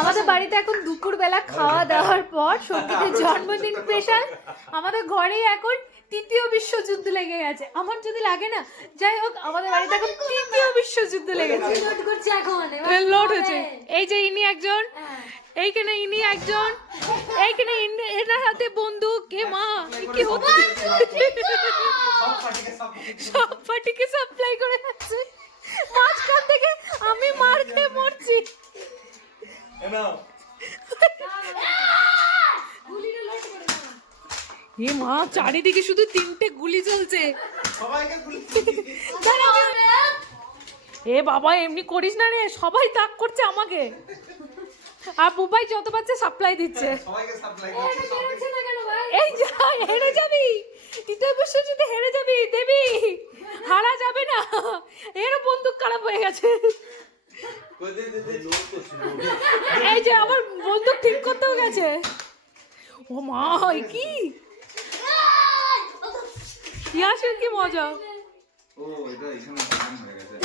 আমাদের বাড়িতে এখন দুপুরবেলা খাওয়া দাওয়ার পর সঙ্গীতের জন্মদিন স্পেশাল। আমাদের ঘরে এখন তৃতীয় বিশ্বযুদ্ধ লেগে গেছে। আমার যদি লাগে না, যাই হোক, আমাদের বাড়িতে এখন তৃতীয় বিশ্বযুদ্ধ লেগেছে। লোড হচ্ছে। এই যে ইনি একজন, এইখানে ইনি একজন, এইখানে এনার হাতে বন্দুক। এ মা, কি হচ্ছে? সব পার্টিকে সাপ্লাই করে যাচ্ছে। মাঝখান থেকে আমি মার খেয়ে মরছি। এ মা, চারিদিকে শুধু 3টে গুলি চলছে। এ বাবা, এমনি করিস না রে, সবাই তাক করছে আমাকে। আর বুবাই যত পাচ্ছে সাপ্লাই দিচ্ছে। এই যা, হেরে যাবি, তৃতীয় বিশ্বযুদ্ধে হেরে যাবি দেবী, হারা যাবে না। এর বন্দুক খারাপ হয়ে গেছে। এই যে আমার বন্দুক ঠিক করতেও গেছে। ও মা, কি ইয়াসের কি মজা। ও এটা এখানে হয়ে গেছে।